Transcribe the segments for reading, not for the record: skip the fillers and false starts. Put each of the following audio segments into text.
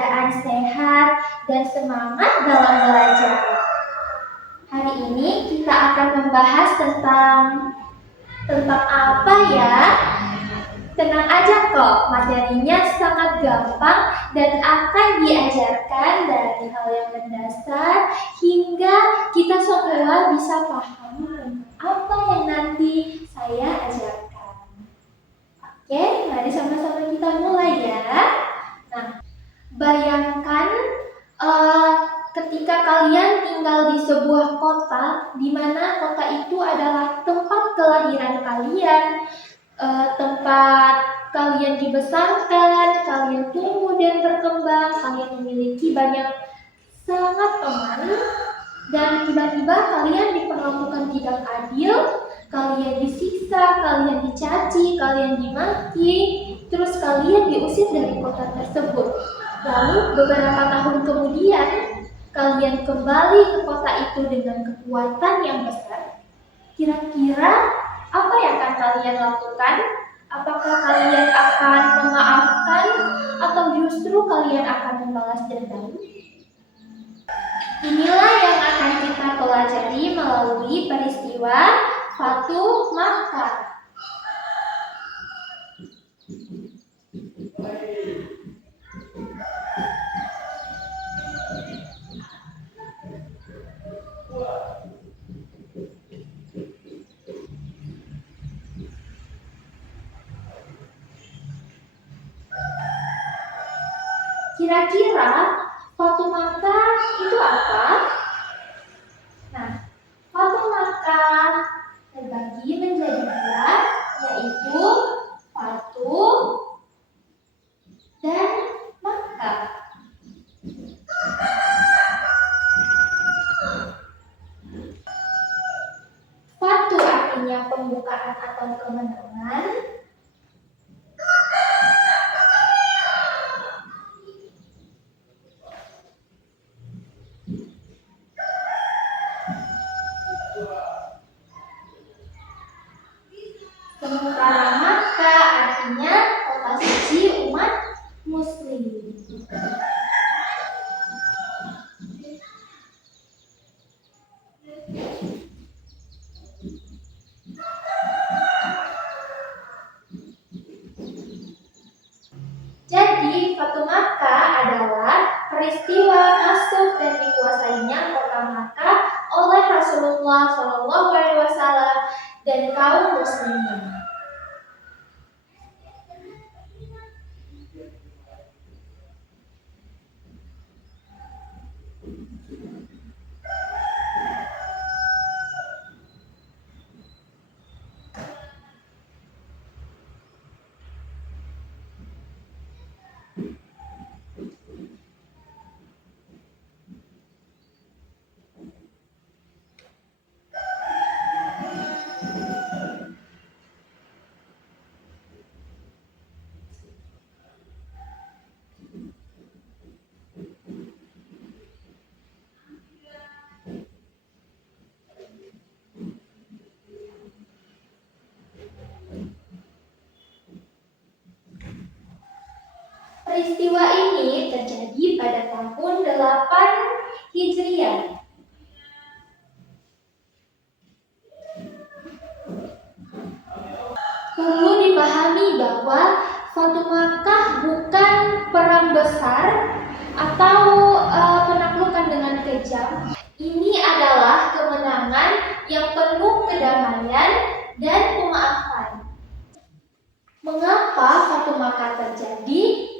keadaan sehat dan semangat dalam belajar. Hari ini kita akan membahas tentang apa ya? Tenang aja kok, materinya sangat gampang dan akan diajarkan dari hal yang mendasar hingga kita semua bisa paham apa yang nanti saya ajarkan. Oke, mari sama-sama kita mulai ya. Nah, bayangkan ketika kalian tinggal di sebuah kota, di mana kota itu adalah tempat kelahiran kalian, tempat kalian dibesarkan, kalian tumbuh dan berkembang, kalian memiliki sangat teman, dan tiba-tiba kalian diperlakukan tidak adil, kalian disiksa, kalian dicaci, kalian dimaki, terus kalian diusir dari kota tersebut. Lalu beberapa tahun kemudian, kalian kembali ke kota itu dengan kekuatan yang besar. Kira-kira apa yang akan kalian lakukan? Apakah kalian akan memaafkan atau justru kalian akan membalas dendam? Inilah yang akan kita pelajari melalui peristiwa Fatu Makkah. Kira-kira Fatu Makkah itu apa? Nah, Fatu Makkah terbagi menjadi dua, yaitu Fatu dan Makkah. Fatu artinya pembukaan atau kemenangan. Sementara Makkah artinya kota suci umat Muslim. Jadi Fatu Makkah adalah peristiwa masuk dan dikuasainya kota Makkah oleh Rasulullah SAW dan kaum muslimin. Peristiwa ini terjadi pada tahun 8 Hijriah. Perlu dipahami bahwa Fatu Makkah bukan perang besar atau penaklukan dengan kejam. Ini adalah kemenangan yang penuh kedamaian dan pemaafan. Mengapa Fatu Makkah terjadi?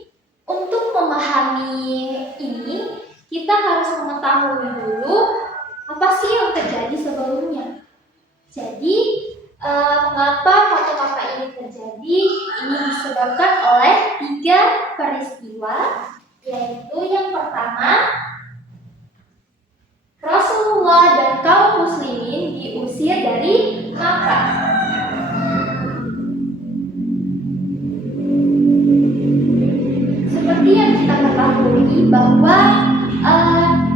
Untuk memahami ini, kita harus mengetahui dulu apa sih yang terjadi sebelumnya. Jadi, mengapa Fatu Makkah ini terjadi? Ini disebabkan oleh 3 peristiwa, yaitu yang pertama, Rasulullah dan kaum muslimin diusir dari Makkah. Seperti yang kita ketahui bahwa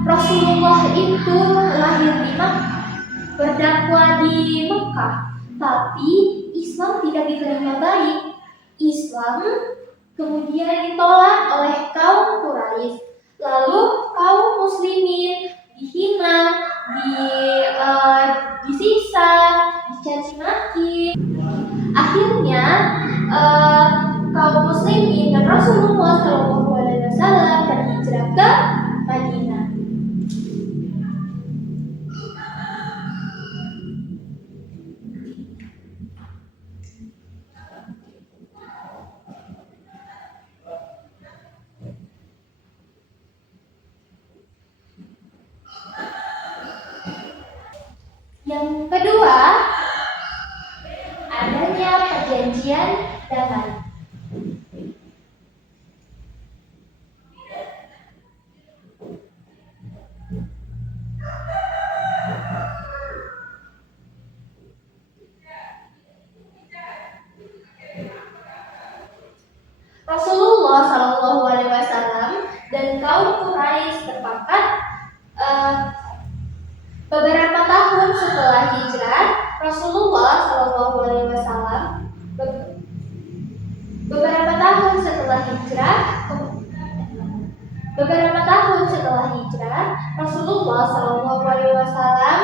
Rasulullah itu lahir di Makkah, berdakwah di Mekah, tapi Islam tidak diterima baik. Islam kemudian ditolak oleh kaum Quraisy. Eh, Beberapa tahun setelah hijrah, Rasulullah Shallallahu Alaihi Wasallam beberapa tahun setelah hijrah, Rasulullah Shallallahu Alaihi Wasallam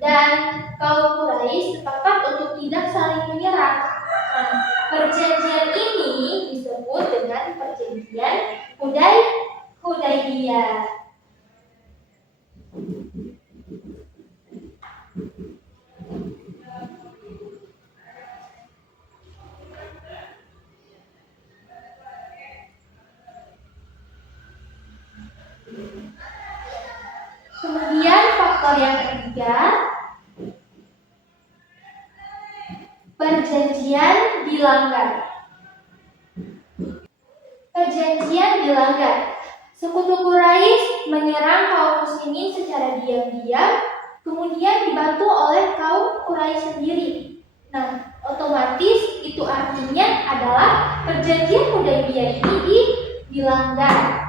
dan kaum Quraisy sepakat untuk tidak saling menyerang. Nah, perjanjian ini disebut dengan perjanjian Hudaybiyah. Kemudian faktor yang ketiga, perjanjian dilanggar. Sekutu Quraisy menyerang kaum muslimin secara diam-diam, kemudian dibantu oleh kaum Quraisy sendiri. Nah, otomatis itu artinya adalah perjanjian Hudaybiyah ini dilanggar.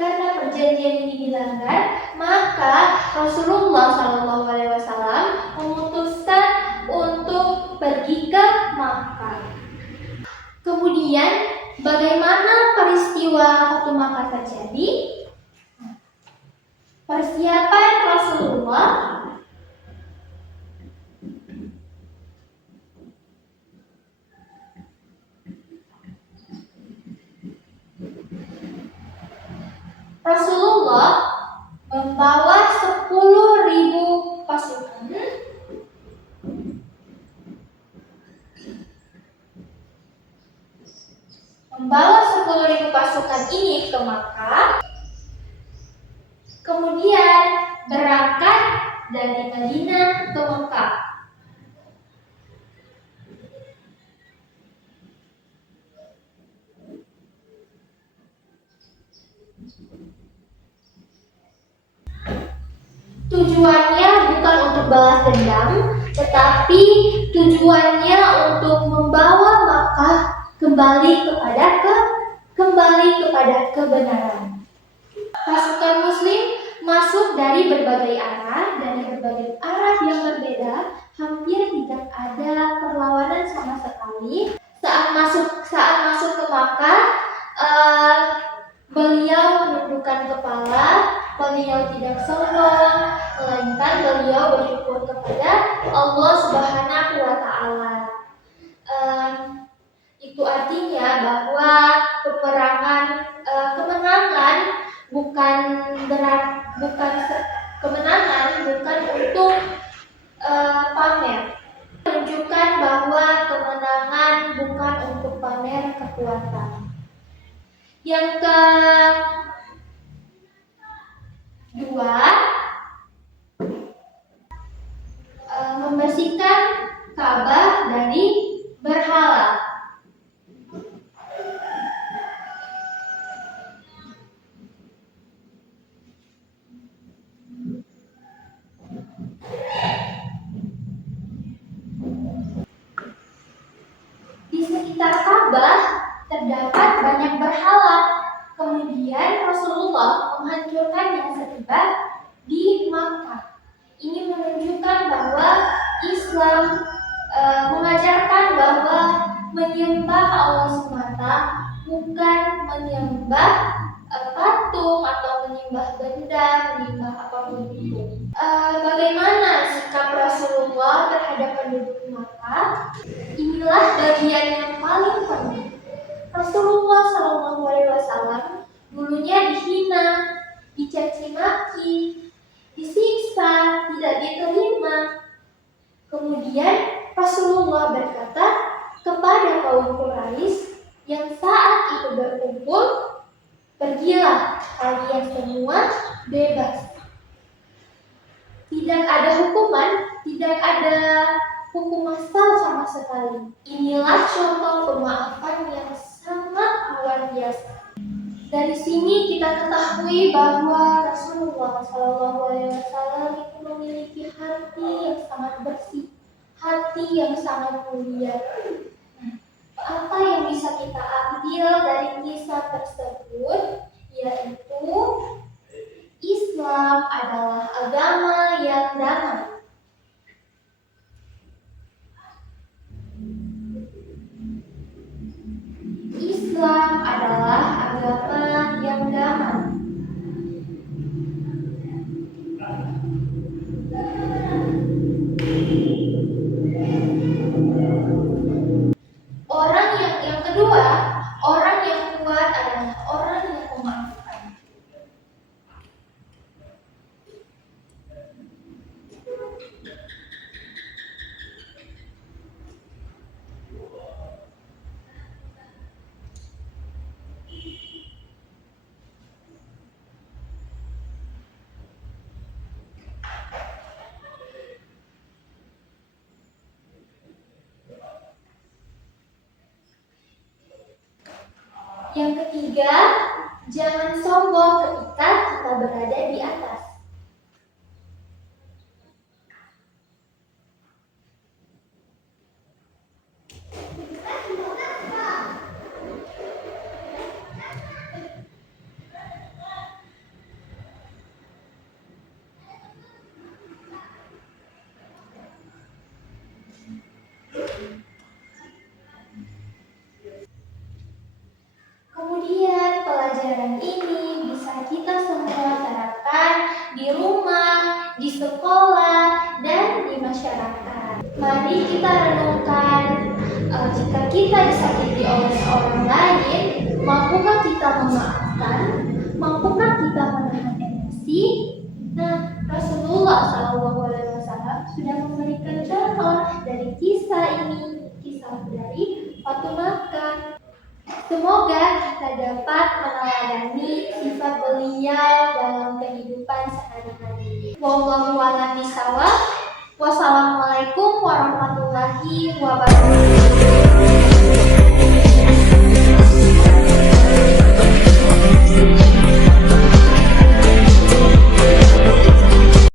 Karena perjanjian ini dilanggar, maka Rasulullah Shallallahu Alaihi Wasallam memutuskan untuk pergi ke Makkah. Kemudian, bagaimana peristiwa Fatu Makkah terjadi? Persiapan Rasulullah membawa 10.000 pasukan ini ke Makkah, kemudian berangkat dari Madinah ke Makkah. Tujuannya bukan untuk balas dendam, tetapi tujuannya untuk membawa Makkah kembali kepada kebenaran. Pasukan Muslim masuk dari berbagai arah yang berbeda, hampir tidak ada perlawanan sama sekali. Saat masuk ke Makkah, beliau menundukkan kepala, beliau tidak sombong, melainkan beliau bersyukur kepada Allah Subhanahu wa Ta'ala. Itu artinya bahwa kemenangan bukan untuk pamer. Menunjukkan bahwa kemenangan bukan untuk pamer kekuatan. Yang kedua, membersihkan Ka'bah dari berhala. Di sekitar Ka'bah terdapat banyak berhala. Kemudian Rasulullah menghancurkannya setiba di Makkah. Ini menunjukkan bahwa Islam mengajarkan bahwa menyembah Allah SWT bukan menyembah patung atau menyembah benda, menyembah apapun itu. Bagaimana sikap Rasulullah terhadap penduduk Makkah? Inilah bagian yang paling penting. Rasulullah Shallallahu Alaihi Wasallam dulunya dihina, dicaci maki, disiksa, tidak diterima. Kemudian Rasulullah berkata kepada kaum Quraisy yang saat itu berkumpul, "Pergilah, kalian semua bebas." Tidak tidak ada hukuman, tidak ada hukum masal sama sekali. Inilah contoh pemaafan yang sangat luar biasa. Dari sini kita ketahui bahwa Rasulullah SAW itu memiliki hati yang sangat bersih, hati yang sangat mulia. Nah, apa yang bisa kita ambil dari kisah tersebut? Yaitu Islam adalah agama yang damai. Islam adalah agama yang damai. Yang kedua, orang yang kuat adalah orang yang memaafkan. Yang ketiga, jangan sombong ketika kita berada di atas. Kemudian pelajaran ini bisa kita semua terapkan di rumah, di sekolah, dan di masyarakat. Mari kita renungkan, jika kita disakiti oleh orang lain, mampukah kita memaafkan? Mampukah kita menahan emosi? Nah, Rasulullah SAW sudah memberikan contoh dari kisah ini, kisah dari Fatimah. Semoga kita dapat meneladani sifat beliau dalam kehidupan sehari-hari. Wallahu a'lam bishawab. Wassalamualaikum warahmatullahi wabarakatuh.